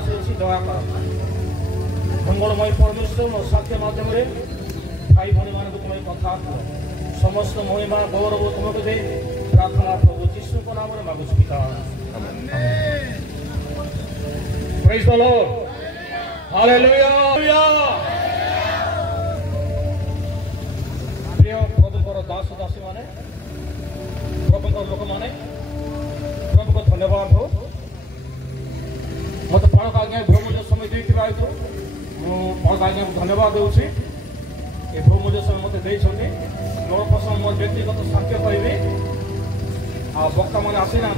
दास अच्छी दया कर मंगलमय परमेश्वर और सत्य माध्यम भाई भाई मान तुम कथा समस्त महिमा गौरव तुमको दे प्रार्थना प्रभु यीशु को नाम में मांगुछु पिता प्रेज द लॉर्ड हालेलुया प्रिय प्रभु दास दासी माने प्रभु लोक माने प्रभु को धन्यवाद हो मत पाणक आज्ञा बहुमूल्य समय देती पाणक आज्ञा को धन्यवाद दूसरी ये बहुमूल्य समय मत देते मोर पसंद मोर व्यक्तिगत साक्ष्य कहि वक्ता मैंने आसी ना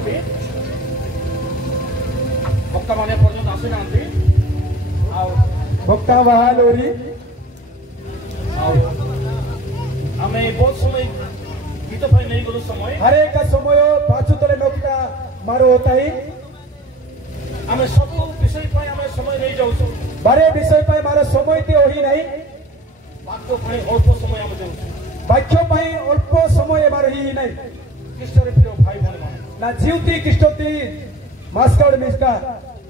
वक्ता मैंने पर्यटन आसी ना वक्ता बाहलोरी आम बहुत समय गीत भाई नहीं गलु समय हर एक समय पाचु तले नोकता मारो होता ही आम सब विषय पर आम समय नहीं जाऊँ बारे विषय पर मारो समय ते होही नहीं वाक्य भाई अल्प समय आम जाऊँ वाक्य भाई अल्प समय मारो ही नहीं ख्रीष्टर प्रिय भाई भाई मान ना जीवती किष्टोती मास्कड़ मिस्का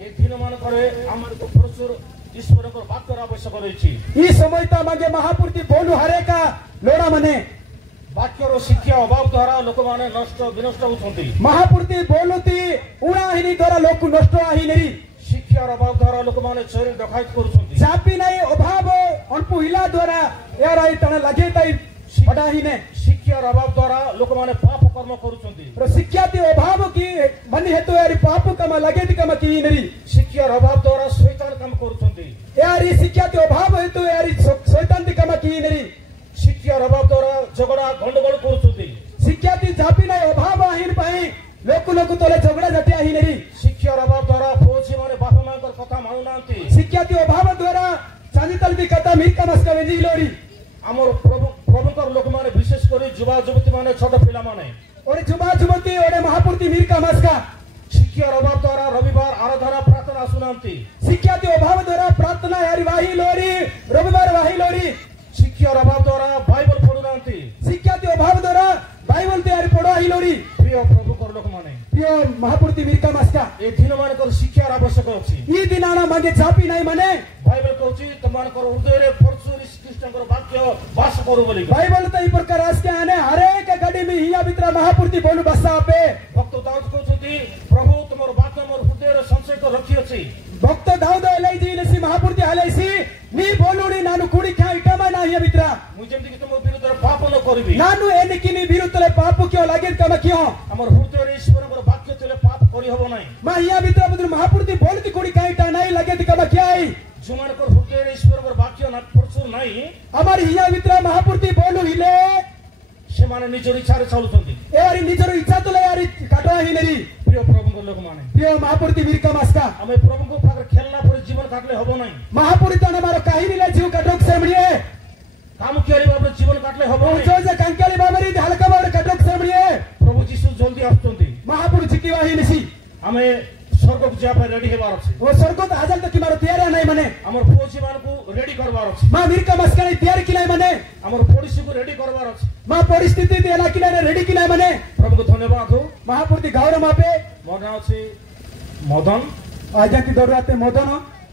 ए दिन मान करे आमर को प्रचुर ईश्वर को वाक्य आवश्यक रही ई समय ता मागे महापूर्ति बोलू हरे का लोड़ा मने वाक्यर शिक्षा अभाव द्वारा लोक माने नष्ट विनष्ट होती महापूर्ति बोलुती उड़ाहिनी द्वारा लोक नष्ट आहिनेरी शिक्षार अभाव द्वारा लोक माने चोरी डकायत करूछंती चापी नहीं अभाव अल्प हिला द्वारा यार आई तना लगे तई पडाहिने शिक्षार अभाव द्वारा लोक माने पाप कर्म करूछंती और शिक्षा ते अभाव की मन हेतु यार पाप कमा लगे ती कमा की नरी शिक्षार अभाव द्वारा शैतान काम करूछंती यार ई शिक्षा ते अभाव हेतु यार शैतान ती कमा की नरी शिक्षार अभाव द्वारा झगड़ा गंडगोल करूछंती शिक्षा ती चापी नहीं अभाव आहिन पाई लोक लोक तोले झगड़ा झटिया ही नरी शिक्षार अभाव द्वारा पौची माने बापा मांकर कथा मानुनांती शिक्षा ते अभाव द्वारा चांदी तलती कथा मिका मस्का वेजी लोरी आमर प्रभुकर लोक माने विशेष करी युवा युवती माने छोट पिला माने और युवा युवती और महापूर्ति मिका मस्का शिक्षार अभाव द्वारा रविवार आराधना प्रार्थना सुनांती शिक्षा ते अभाव द्वारा प्रार्थना यारी वाही लोरी रविवार वाही लोरी शिक्षार अभाव द्वारा बाइबल पढुनांती शिक्षा ते अभाव द्वारा बाइबल तैयारी पढ़ो ही लोरी प्रिय प्रभुकर लोक माने प्रिय महापूर्ति मिका मस्का ए दिन मानकर शिक्षार आवश्यक अछि ई दिनाना मागे चापी नहीं माने बाइबल कहछि तमानकर हृदय रे प्रचुर कृष्णकर वाक्य वास करू बोली बाइबल त ई प्रकार आस्के आने हर एक गाड़ी में हिया भित्र महापूर्ति बोलू बसा पे भक्त दाऊद कहछि प्रभु तुमर वाक्य मोर हृदय रे संचय कर रखी अछि भक्त दाऊद एलाइजी नसी महापूर्ति आलाइसी नी बोलुडी नानु कुडी खा इटमा ना हिया भित्र मु जेमति कि तुमर विरुद्ध पाप न करबी नानु एनि किनी विरुद्ध ले पाप क्यों लागे कम क्यों हमर हृदय रे ईश्वरकर वाक्य तले पाप करि हबो नै मा हिया भित्र बुद्ध महापूर्ति बोलती कुडी काई टा नाही लागे ती कम क्या आई जुमानकर हृदय रे ईश्वरकर वाक्य न प्रचुर नै हमार हिया भित्र महापूर्ति बोलू हिले से माने निजर इच्छा रे चलुछंती यारी निजर इच्छा तले यारी काटा ही नरी प्रिय प्रभुकर लोक माने प्रिय महापूर्ति मिका मस्का हमें प्रभुको पाकर खेलना पर जीवन काटले हबो नै महापूर्ति त हमारो काहिनी ले जीव कटोक सेमड़िए काम केली बाबरे जीवन काटले हबो नै जो जे कंकेली बाबरी हल्का बाबरे कटोक सेमड़िए प्रभु यीशु जल्दी आछंती महापूर्ति छिकी वाही नसी हमें स्वर्ग को जा पर रेडी हेबार अछि वो स्वर्ग त आजल तक मारो तैयार नहीं माने हमर पड़ोसी मान को रेडी करबार अछि मा मिका मस्का नहीं तैयार कि नहीं माने हमर पड़ोसी को रेडी करबार अछि मा परिस्थिति देला कि नहीं रेडी कि नहीं माने प्रभु को धन्यवाद हो महापूर्ति गौरव मापे मोर नाम अछि मदन आज्ञा की दौराते मदन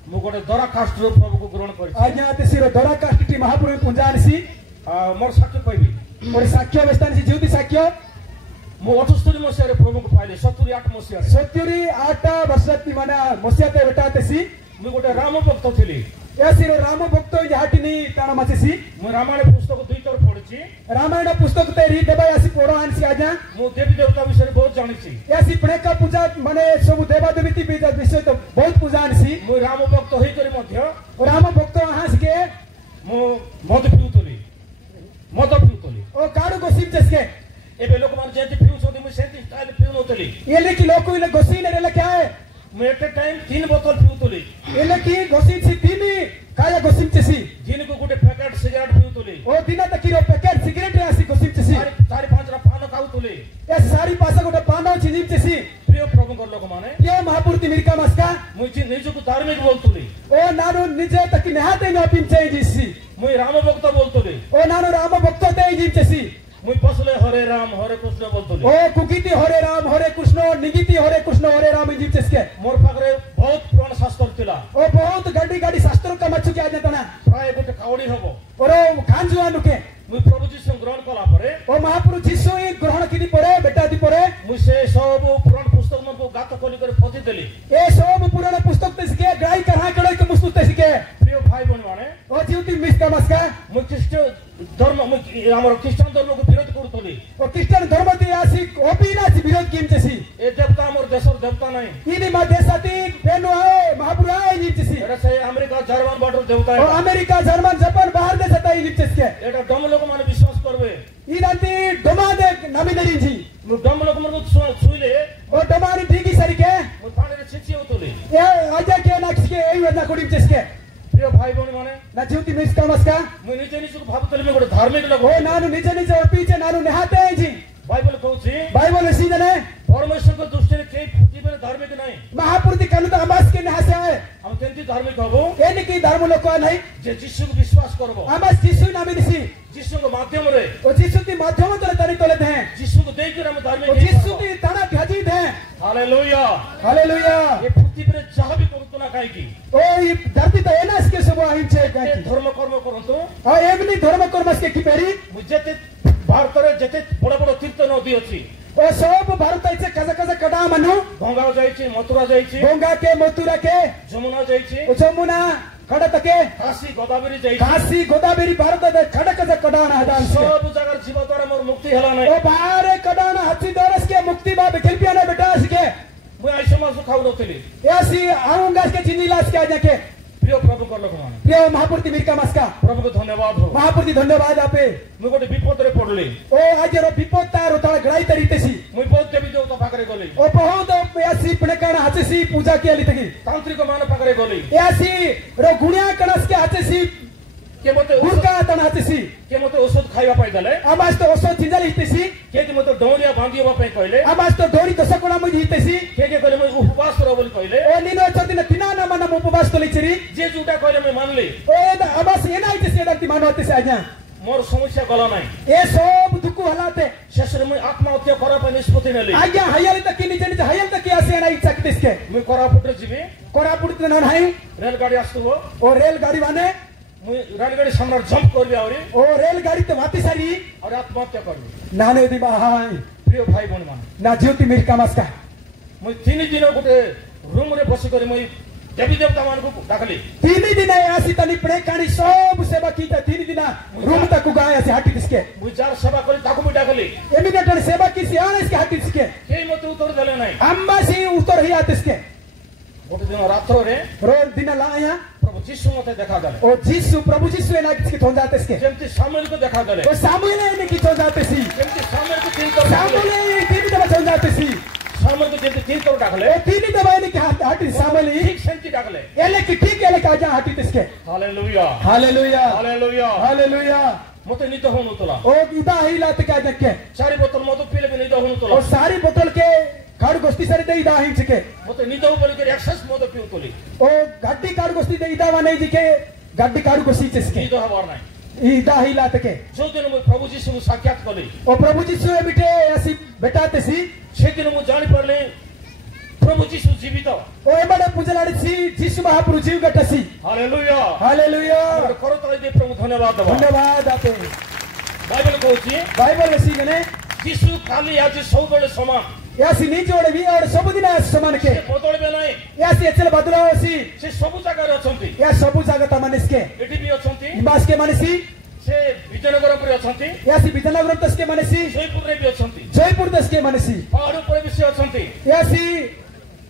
मु गोटे दरखास्त रो प्रभु को ग्रहण करि आज्ञा ते सिरो दरखास्त टी महापूर्ति पुंजानसी मोर साक्ष्य कहबी और साक्ष्य व्यवस्था सी जीवती साक्ष्य मु 78 मसिया रे प्रभु को पाइले 78 मसिया 78 वर्षती माने मसिया ते बेटातेसी मु गोटे राम भक्त थिली यासिरो राम भक्त याटिनी ताना माचेसी मु रामायण पुस्तक दुई तर पढिछि रामायण पुस्तक ते री देबा यासी पढो आनसी आज्ञा मु देवी देवता विषय बहुत जानिछि यासी प्रणेका पूजा माने सब देवा देवी विषय तो बहुत पूजा आनसी मु राम भक्त होई करी मध्य राम भक्त हास के मु मद पिउतली ओ काडु गोसिम जसके एबे लोक मान जेति पिउछोती मु सेति स्टाइल पिउनोतली एले की लोक इले गोसिन रे क्या है मु एट टाइम 3 बोतल पिउतली एले की गोसिन सी तीन काया गोसिम चेसी दिन को गुटे पैकेट सिगरेट पिउतली ओ दिना तक किरो पैकेट सिगरेट रे आसी गोसिम चेसी चारि पांच रा पान खाउतली ए सारी पासा गुटे पानो चिजिम चेसी प्रिय प्रभु कर लोक माने ये महापूर्ति मिरका मस्का मु निजको धार्मिक बोलतुली ओ नानु निजे तक नेहाते न पिंचे जिसी मु राम भक्त बोलतुली ओ नानु राम भक्त ते जिमचेसी मु पसले हरे राम हरे कृष्ण बोलतुली ओ कुकीति हरे कृष्ण निगिति हरे कृष्ण हरे राम जिमचेसके मोर पाखरे बहुत पुराण शास्त्र थिला थिला ओ बहुत गड्डी गाड़ी शास्त्रों का मच्छु क्या जाता ना प्राय गोटे कावड़ी हबो और खांजुआ नुके मुई प्रभु जीशु ग्रहण कला परे ओ महापुरुष जीसु ग्रहण किनी परे बेटा दी परे मुई से सब पुराण पुस्तक मन को गात कली करे फति देली ए सब पुराण पुस्तक तसिके गाई करहा कड़ै के मुस्तु तसिके प्रिय भाई बहन माने ओ जीवती मिस्का मस्का मुई ख्रिस्टियन धर्म मुई हमर ख्रिस्टियन धर्म को विरोध करतली ओ क्रिश्चियन धर्म ती आसी ओपिनासी विरोध किमचेसी ए देवता हमर देशर देवता नहीं इनी मा देशाती बेनो है महापुरुष है निचेसी एटा से अमेरिका जर्मन बाटर देवता ओ है अमेरिका जर्मन जापान बाहर देशता ई निचेसके एटा डम लोक माने विश्वास करबे इनांती डोमादे नामी दरिंजी मुई डम लोक मन को छुइले ओ डोमारी ठीकी सरिके मुई पानी रे छिछि होतली ए आजा के नाक्सके एई वजना कोडी चेसके प्रिय भाई बहन माने ना जीवती मिस्का मस्का मुई निजे निजे को भाबतली में गोटे धार्मिक लोक ओ नानु निजे निजे पीछे नानु नेहाते जी बाइबल कहूची बाइबल सीजने परमेश्वर को दृष्टि रे के जीवन धार्मिक नहीं महापुरुष कनु तो अमास के नहासे है हम केंति धार्मिक हबो एनी की धर्म लोक नहीं जे यीशु को विश्वास करबो अमास जीसु नामी दिसी यीशु के माध्यम रे ओ जीसु की माध्यम तले तरी तले दे यीशु को देख कर हम धार्मिक ओ जीसु की तना ध्याजी दे हालेलुया हालेलुया ये पृथ्वी पर जहां भी करतो ना काई की ओ ई धरती तो एनास के सब आइन छे ये काई धर्म कर्म करतो ओ एमनी धर्म कर्मस के की पेरी मुझे भारत रे जते बड़ बड़ तीर्थ नदी अछि ओ सब भारत इसे कजा कजा कड़ा मनु गंगा जाईछि मथुरा जाईछि गंगा के मथुरा के जमुना जाईछि ओ जमुना खड़ा तके काशी गोदावरी जाईछि काशी गोदावरी भारत दे खड़ा कजा कड़ाना हदान से सब जगह जीव द्वारा मोर मुक्ति हला नै ओ बाहर कड़ाना हत्ती दरस के मुक्ति बा बेखिलपिया ने बेटा सके मुई आइसो मासु खाउ नथली ऐसी आऊंगा के चिन्नी लास के आ जाके प्रिय प्रभु कर लोक माने प्रिय महापुरुष मिरका मस्का प्रभु को धन्यवाद हो महापुरुष धन्यवाद आपे मुई गोटे विपद रे पड़ली ओ आज रो विपद तार उतार गड़ाई तरीतेसी मुई बहुत देवी देवता पाखरे गली ओ बहुत ऐसी पणकाण हाचेसी पूजा के आली तकी तांत्रिक मान पाखरे गली ऐसी रो गुणिया कणस के हाचेसी के मते हुरका तण हाचेसी के मते औषध खाइबा पाई देले आमास तो ओसो चिंजाली हितेसी के मते डोरिया बांधिबा पाई कहले आमास तो डोरी तो सकोणा मज हितेसी के कहले मुई उपवास करो बोली कहले ओ निनो चदिन तिना ना मन उपवास तो लिचरी जे जुटा कहले मैं मानली ओ आमास एना हितेसी एडांती मानवते से आजा मोर समस्या गला नै ए सब दुखु हलाते शेषरे मुई आत्महत्या करा पे निष्पत्ति नेली आज्ञा हयाली तक निजे निजे हयल तक आसे ना इच्छा किसके मुई कोरापुट रे जीवी कोरापुट न नाही रेलगाड़ी आस्तु हो ओ रेलगाड़ी माने मुई रेलगाड़ी सामने जंप करबी आवरी ओ रेलगाड़ी तो वाती सारी और आत्महत्या करबी नाने दी बाहाई प्रिय भाई बहन माने ना ज्योति मिरका मस्का मुई 3 दिन गोटे रूम रे बसी करी मुई देवी देवता मान को डाकली 3 दिन आसी तनी प्रे काणी सब सेवा की 3 दिन रूम तक गाय आसी हाटी किसके मुई जार सेवा करी ताको मुई डाकली एमिनेटन सेवा की सियान इसके हाटी किसके के मते उत्तर देले नै अम्मा सी उत्तर ही आते इसके गोटे दिन रात्रो रे रोज दिन लाया प्रभु जीसु मते देखा देले ओ जीसु प्रभु जीसु एना किसके थोन जाते इसके जेमति सामुएल को देखा देले ओ सामुएल ने की थोन जाते सी जेमति सामुएल को 3 कर सामुएल तीन दबा थोन जाते सी सामुएल को जेमति 3 कर डाकले ओ तीन दबा ने की हाटी सामुएल ठीक सेंति डाकले एले की ठीक एले का जा हाटी इसके हालेलुया हालेलुया हालेलुया हालेलुया मते नित होनु तोला ओ इदा हिला तक आ जाके सारी बोतल मतो पीले भी नित होनु ओ तोला सारी बोतल के काड गोस्ती सरी दे इदा हिंचके मते नित हो बोली के एक्सेस मतो पिउ तोली ओ गड्डी काड गोस्ती दे इदा वाने जिके गड्डी काड गोस्ती चेसके नित हवार नै इदा हिला तके जो दिन मुई प्रभु जीसु को साक्षात कली ओ प्रभु जीसु ए बिटे ऐसी बेटाते सी से दिन मु जानि परले प्रभु जीसु जीवित ओ एबडे पूजलाडी सी जीसु महाप्रभु जीव गटसी हालेलुया हालेलुया करो तो दे प्रभु धन्यवाद दबा धन्यवाद आपे बाइबल कहूची बाइबल सी गने जीसु खाली आज सब बेले समान यासी नी जोड़े भी और सब दिन समान के से बदलबे नै यासी एचल बदलाव सी से सब जगह रे अछंती या सब जगत मानसके एठी भी अछंती इमास के मानसी से विजयनगर पर अछंती यासी विजयनगर तस के मानसी जयपुर रे भी अछंती जयपुर दस के मानसी पहाड़ पर भी से अछंती यासी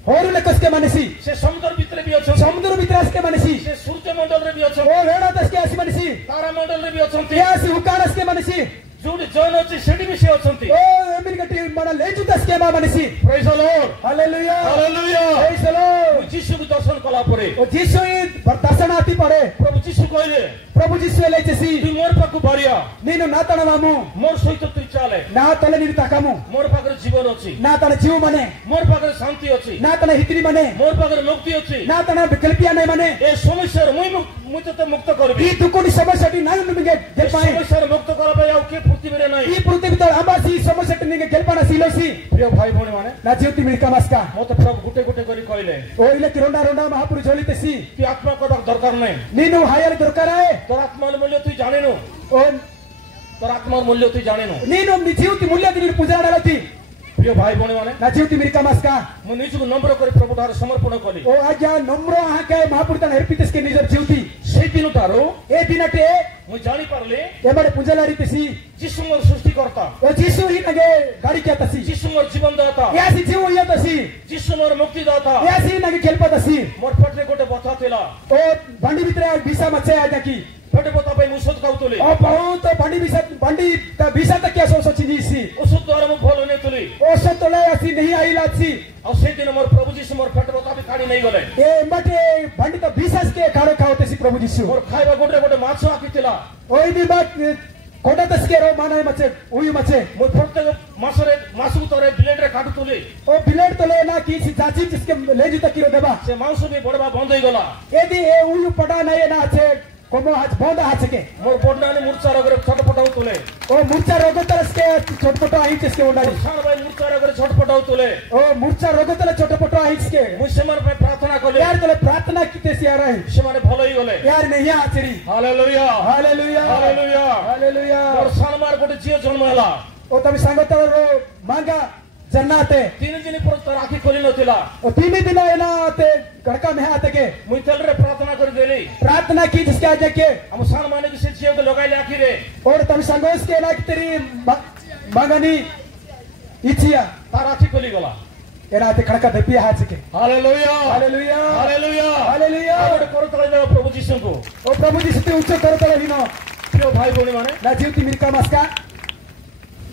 होरु लकस के मानसी से समुद्र भीतर भी अछंती समुद्र वित्रास के मानसी से सूर्य मंडल रे भी ओ अछंती वेड़ा दस के आसी मानसी तारा मंडल रे भी अछंती यासी हुकानस के मानसी जोडी जन अछि सेडी भी से अछंती ओ अमेरिका मन लेजु दस के मानसी praise the lord hallelujah hallelujah praise the lord Jesus को दर्शन कला परे ओ जीसु दर्शन आती पड़े प्रभु जीसु कहले प्रभु जीसु लेचेसी तू मोर पाखु बारिया नीनु ना तण मामु मोर सहित तू चाले ना तले नी ताकामु मोर पाखरे जीवन अछि ना तण जीव मने मोर पाखरे शांति अछि ना तण हितरी मने मोर पाखरे मुक्ति अछि ना तण विकल्पिया नै मने ए समस्या मुई ମୁଁ ତତେ ମୁକ୍ତ କରିବି ఈ దుక్కుని సమస్యటి నాను నిಮಗೆ గెల్పాయి ସମସ୍ୟାରୁ ମୁକ୍ତ କରିବା ପାଇଁ ଆଉ କିଏ ପୃଥିବୀରେ ନାହିଁ ఈ పృథివీ తో అమాసి సమస్యటి నిಮಗೆ గెల్పాన సిలోసి ପ୍ରିୟ ଭାଇ ଭଉଣୀ ମାନେ నా జీవితం మీకు కమస్కా ମତେ ପ୍ରଭୁ ଗୋଟେ ଗୋଟେ କରି କହିଲେ ఓ ఇలకి రెండా రెండా మహాపురు జోలితేసి ତୁ ଆତ୍ମା କରିବାକୁ ଦରକାର ନାହିଁ నేను హాయాలి దొరకరాయే ତୋର ଆତ୍ମାର ମୂଲ୍ୟ ତୁ ଜାଣିନୁ ఓ ତୋର ଆତ୍ମାର ମୂଲ୍ୟ ତୁ ଜାଣିନୁ నేను నీ జీవిత మూల్యకి నేను పుజాడాలతి ପ୍ରିୟ ଭାଇ ଭଉଣୀ ମାନେ నా జీవితం మీకు కమస్కా ମୁଁ ନିଜକୁ ନମ୍ର କରି ପ୍ରଭୁ ଠାରେ ସମର୍ପଣ କଲି ఓ ఆజ్ఞా నమ్ర ఆకే మహాపురు తన హెర్పితేస్కే నిజ జీవితి ସେଇ ଦିନଠାରୁ ఏ దినటే ମୁଁ ଜାଣିପାରିଲି ఎబడే పుజలారితేసి ଯୀଶୁ ମୋର ସୃଷ୍ଟିକର୍ତ୍ତା ఓ జీసు ఈ నగే గాడి కేతసి ଯୀଶୁ ମୋର ଜୀବନଦାତା యాసి జీవ యతసి ଯୀଶୁ ମୋର ମୁକ୍ତିଦାତା యాసి నగే గెల్పదసి ମୋର ପେଟରେ ଗୋଟେ ବଥା ଥିଲା ଓ బండి ଭିତରେ ବିଷା ମଛେ ଆଜ୍ଞା ପେଟ ବଥା ପାଇଁ ମୁଁ ଔଷଧ ଖାଉଥିଲି ଓ ବହୁତ బండి ବିଷା ତକ ସୋସ ଚିଜିସି ଔଷଧ ଦ୍ୱାରା ମୁଁ ଭଲ ନେଇଥିଲି ଓଷ ତଳେ ଆସି ନେଇ ଆଇଲାଛି ଆଉ ସେଇଦିନ ମୋର ପ୍ରଭୁ ଯୀଶୁ ମୋର ପେଟ ବଥା ବି କାଢି ନେଇଗଲେ ଏ ଏମ୍ବାଟେ బండి ତ ବିଶାସ କେ କାଢ ଖାଉତେସି ପ୍ରଭୁ ଯୀଶୁ ମୋର ଖାଇବା ଗୋଟେ ଗୋଟେ ମାଛ ଆଖିଥିଲା ଓଇ ଦି ବାଟ କୋଟା ତସ୍କେ रो माने मचे उई मचे ମୁଁ ପ୍ରତ୍ୟେକ ମାସକୁ ଥରେ ବ୍ଲେଡରେ କାଟୁଥିଲି ओ बिलेट तले ना की चाची जिसके लेजु तक किरो देबा ସେ ମାଂସ ବି ବଢବା ବନ୍ଦ ହେଇଗଲା यदि ए उई पड़ा नहीं ना छे कोमो हाथ बंद हाथ के ମୋର ବଡନାନୀ ମୂର୍ଚ୍ଛା ରୋଗରେ ଛଟପଟ ହଉଥିଲେ ओ मूर्छा रोग तरस के छोटपटो आई जिसके उंडाली ସାନ ଭାଇ ମୂର୍ଚ୍ଛା ରୋଗରେ ଛଟପଟ ହଉଥିଲେ ओ मूर्छा रोग तले छोटपटो आई जिसके ମୁଁ ସେମାନଙ୍କ ପାଇଁ ପ୍ରାର୍ଥନା କଲି यार तले प्रार्थना कीते सी आ रहे ସେମାନେ ଭଲ ହେଇଗଲେ यार नहीं आचरी ହାଲେଲୁୟା हालेलुया ହାଲେଲୁୟା हालेलुया ମୋର ସାନ ମାର ଗୋଟେ ଝିଅ ଜନ୍ମ ହେଲା ओ तब संगत मांगा जन्नाते 3 ଦିନ ପରେ ତାର ଆଖି ଖୋଲି ନଥିଲା ओ तीन दिन एना ते गड़का में आते के ମୁଁ ତେଲରେ ପ୍ରାର୍ଥନା କରିଦେଲି प्रार्थना की जिसके आजे के ଆମ ସାନ ମାନେ ବି ସେ ଝିଅକୁ ଲଗାଇଲେ ଆଖିରେ और तब संगोस के ना की तेरी मांगनी इच्छिया ତାର ଆଖି ଖୋଲିଗଲା एना ते खड़का दे पिया हाथ के ହାଲେଲୁୟା हालेलुया ହାଲେଲୁୟା हालेलुया ଆଉ ଗୋଟେ କରତଳେ ଦେବ ପ୍ରଭୁ ଯୀଶୁଙ୍କୁ ओ प्रभु जी से उच्च करतले हिनो ପ୍ରିୟ ଭାଇ ଭଉଣୀ ମାନେ ना जीवती मिरका मस्का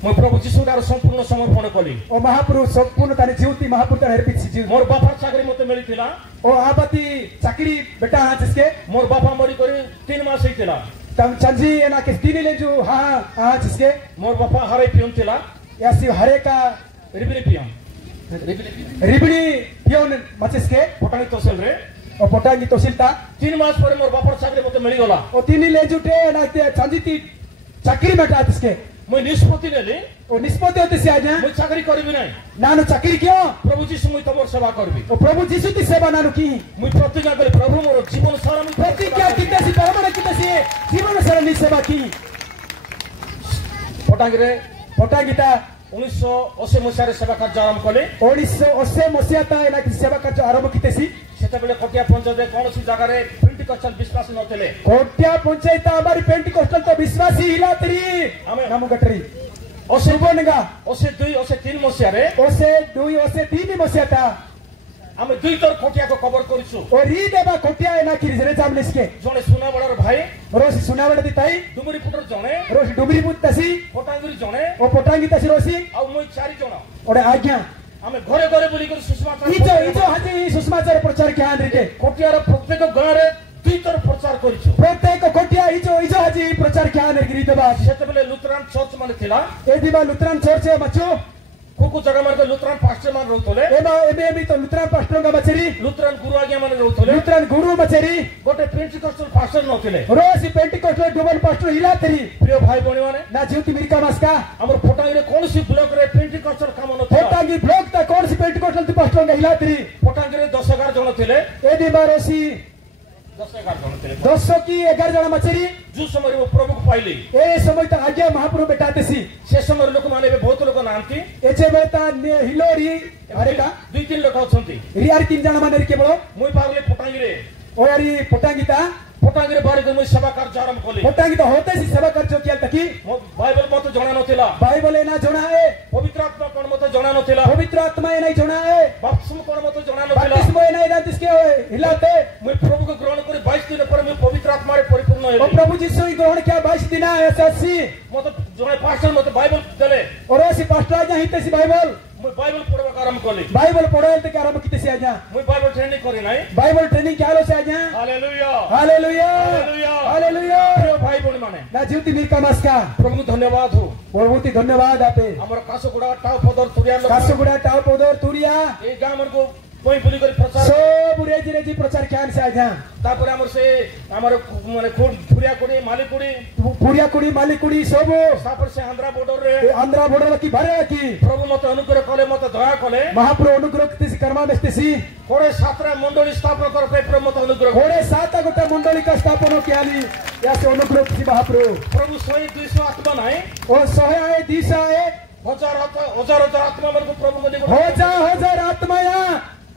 ମୁଁ ପ୍ରଭୁ ଯୀଶୁଙ୍କର ସମ୍ପୂର୍ଣ୍ଣ ସମର୍ପଣ କଲି ओ महापुरुष संपूर्ण ताने जीवती महापुरुष ताने हेरपित जीव ମୋର ବାପାର ଚାକିରି ମତେ ମିଳିଥିଲା ओ आबाती चाकरी बेटा हाथ जिसके ମୋର ବାପା ମରି କରି 3 ମାସ ହେଇଥିଲା तम चंजी एना के तीन ले जो हां हां जिसके ମୋର ବାପା ହରାଇ ପିଅନ ଥିଲା यासी हरे का ରିବିଲି ପିଅନ रिबड़ी पियोन मचिसके ପଟାଣି ତହସିଲରେ ओ पोटांगी तहसीलता 3 ମାସ ପରେ ମୋର ବାପାର ଚାକିରି ମତେ ମିଳିଗଲା ओ तीन ले जुटे ना ते चंजी ती चाकरी बेटा जिसके ମୁଁ ନିଷ୍ପତ୍ତି ନେଲି ओ निष्पत्ति होते से आजा ମୁଁ ଚାକିରି କରିବି ନାହିଁ नानु चाकरी क्यों ପ୍ରଭୁ ଯୀଶୁ ମୁଁ ତମର ସେବା କରିବି ओ प्रभु जीसु ती सेवा नानु की ମୁଁ ପ୍ରତିଜ୍ଞା କରି ପ୍ରଭୁ ମୋର ଜୀବନ ସାରା ମୁଁ प्रतिज्ञा कितसी परमण कितसी जीवन सरली सेवा की ପଟାଙ୍ଗିରେ पोटांगीता 1980 ମସିହାରେ ସେବା କାର୍ଯ୍ୟ ଆରମ୍ଭ କଲି 1980 मसिया ता एना की सेवा कार्य आरंभ कितसी ସେତେବେଳେ କଟିଆ ପଞ୍ଚାୟତରେ କୌଣସି ଜାଗାରେ ପେଣ୍ଟିକଷ୍ଟାଲ ବିଶ୍ୱାସ ନଥିଲେ कोट्या पंचायत हमारी पेंटिकोस्टल तो विश्वासी हिला तेरी आमेन। नामु गटरी ଅଶୀ सुबोनगा 82 83 ମସିହାରେ ओसे दुई ओसे तीन मसिया ता ଆମେ 2 ଥର କଟିଆକୁ କଭର କରିଛୁ और री देबा कोट्या एना की रे जामलिस के ଜଣେ ସୁନାବଡ଼ାର ଭାଇ रोसी सुनावड़ दी ताई ଡୁମୁରି ପୁଟର ଜଣେ रोसी डुबरी पुत तसी ପଟାଙ୍ଗିରି ଜଣେ ओ पोटांगी तसी रोसी ଆଉ ମୁଁ 4 ଜଣ ओडे आज्ञा ଆମେ ଘରେ ଘରେ ବୁଲିକରି ସୁଷମାଚାର इजो इजो हाजी सुषमाचार प्रचार के आन रे କଟିଆର ପ୍ରତ୍ୟେକ ଗାଁରେ 2 ଥର ପ୍ରଚାର କରିଛୁ प्रत्येक कोट्या इजो इजो हाजी प्रचार के आन रे देबा ସେତେବେଳେ ଲୁଥରାନ ଚର୍ଚ୍ଚ ମାନେ ଥିଲା ए दिबा लुथरान चर्च मचो କୋଉ ଜାଗା ମାନଙ୍କରେ ଲୁଥରାନ ପାଷ୍ଟର ମାନେ ରହୁଥିଲେ एमा एमे तो लुथरान पास्टर का बचरी ଲୁଥରାନ ଗୁରୁ ଆଜ୍ଞା ମାନେ ରହୁଥିଲେ लुथरान गुरु बचरी ଗୋଟେ ପେଣ୍ଟିକଷ୍ଟାଲ ପାଷ୍ଟର ନଥିଲେ रोसी पेंटिकोस्टल डबल पास्टर हिला तेरी ପ୍ରିୟ ଭାଇ ଭଉଣୀ ମାନେ ना जीवती मिरका मस्का ଆମର ପଟାଙ୍ଗିରେ କୌଣସି ବ୍ଲକରେ ପେଣ୍ଟିକଷ୍ଟାଲ କାମ ନଥିଲା पोटांगी ब्लॉक ता कौन सी पेंटिकोस्टल ती पास्टर का हिला तेरी ପଟାଙ୍ଗିରେ 10-11 ଜଣ ଥିଲେ ए दिबा रोसी 10-11 ଜଣ ଥିଲେ 200 की 11 जना मचरी ଯୋଉ ସମୟରେ ମୁଁ ପ୍ରଭୁକୁ ପାଇଲି ए समय तक आज्ञा महाप्रभु बेटा तेसी ସେ ସମୟରେ ଲୋକମାନେ ଏବେ ବହୁତ ଲୋକ ନାହାନ୍ତି एचे बेटा हिलोरी अरे का 2-3 ଲୋକ ଅଛନ୍ତି रियारी तीन जना माने केवल ମୁଁ ଭାବିଲି ପଟାଙ୍ଗିରେ ओरी पोटांगीता ପଟାଙ୍ଗିରେ ବାରିରେ ମୁଁ ସେବା କାର୍ଯ୍ୟ ଆରମ୍ଭ କଲି पोटांगी तो होते सी सेवा कर जो किया तकी ମୋ ବାଇବେଲ ମତେ ଜଣା ନଥିଲା बाइबल एना जोना है ପବିତ୍ର ଆତ୍ମା କଣ ମତେ ଜଣା ନଥିଲା पवित्र आत्मा एना जोना है ବାପ୍ତିସ୍ମ କଣ ମତେ ଜଣା ନଥିଲା बपतिस्मो एना एना तिसके हिलाते ମୁଁ ପ୍ରଭୁକୁ ଗ୍ରହଣ କରି 22 ଦିନ ପରେ ମୁଁ ପବିତ୍ର ଆତ୍ମାରେ ପରିପୂର୍ଣ୍ଣ ओ ହେଲି प्रभु जीसु ही ग्रहण किया 22 दिन एसएससी ମତେ ଜଣେ ପାଷ୍ଟର ମତେ ବାଇବେଲ ଦେଲେ और ओसी पास्टर आज्ञा हिते सी बाइबल ମୁଁ ବାଇବେଲ ପଢିବାକୁ ଆରମ୍ଭ କଲି बाइबल पढ़ाए ते आरंभ किते सी आज्ञा ମୁଁ ବାଇବେଲ ଟ୍ରେନିଂ କରି ନାହିଁ बाइबल ट्रेनिंग क्या लो से आज्ञा ହାଲେଲୁୟା हालेलुया ହାଲେଲୁୟା हालेलुया ପ୍ରିୟ ଭାଇ ଭଉଣୀ ମାନେ ना जीवती मिरका मस्का ପ୍ରଭୁଙ୍କୁ ଧନ୍ୟବାଦ ହଉ बहुत ही धन्यवाद आपे ଆମର କାଶଗୁଡା ଟାଉ ପଦର ତୁରିଆ ଲୋକ कासुगुड़ा टाव पौधर तुरिया এই ଗାଁ ମାନଙ୍କୁ कोई बुली कर प्रचार सब रेजी रेजी प्रचार क्या से आजा तापर हमर से हमर माने खुद फुरिया कुड़ी मालिक कुड़ी पुरिया कुड़ी मालिक कुड़ी सब तापर से आंध्रा बॉर्डर रे आंध्रा बॉर्डर की भरे की प्रभु मते अनुग्रह कले मते दया कले महाप्रभु अनुग्रह करतेसी कर्मा बेस्तेसी कोडे सातरा मंडली स्थापना कर पे प्रभु मते अनुग्रह कोडे 7 गोटे मंडली का स्थापना कियाली यासे अनुग्रह करतेसी महाप्रभु प्रभु 100-200 आत्मा नाही ओ 100 आए 200 आए हजार आत्मा मन को प्रभु को देखो हजार आत्मा या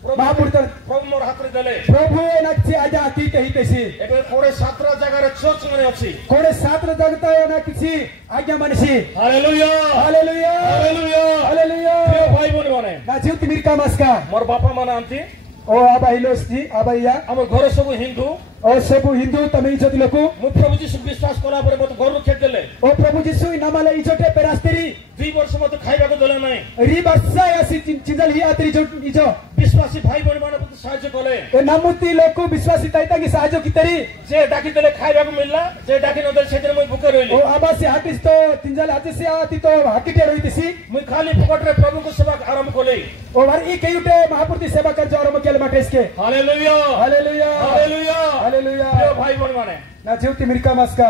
महाप्रभु प्रभु मोर हाथ रे देले प्रभु नक्सी आजा की कहितेसी एबे कोडे सातरा जगह रे चर्च माने अछि कोडे 7 जगता ना किसी आज्ञा Mansi hallelujah hallelujah hallelujah hallelujah भाई बोन माने ना जीवती मिरका मस्का मोर बापा माने आंती ओ आबा हिलोस जी आबा या हमर घर सब हिंदू ओ सब हिंदू तमे इज्जत लोको मु प्रभु जीसु विश्वास कला परे मते घर खेत देले ओ प्रभु जीसु नामाले इज्जते पेरास्तेरी 2 वर्ष मते खाइबा को देले नै री बस्सा या चिंजल ही आतरी जो इजो विश्वासी भाई बहन माने मते सहायता कले ए नामुती लोको विश्वासी ताइता की सहायता कितरी जे डाकी देले खाइबा को मिलला जे डाकी न देले सेजन मु भूखे रहिली ओ आबासी हाटिस तो चिंजल हाटिस आती तो हाकिटे रहितिसी मु खाली फुकट रे प्रभु को सेवा आरंभ कले ओ बार ई केयुटे महापुरुष सेवा कर जो आरंभ केले माटेस के हालेलुया हालेलुया हालेलुया हालेलुया भाई बहन माने ना जीवती मिरका मस्का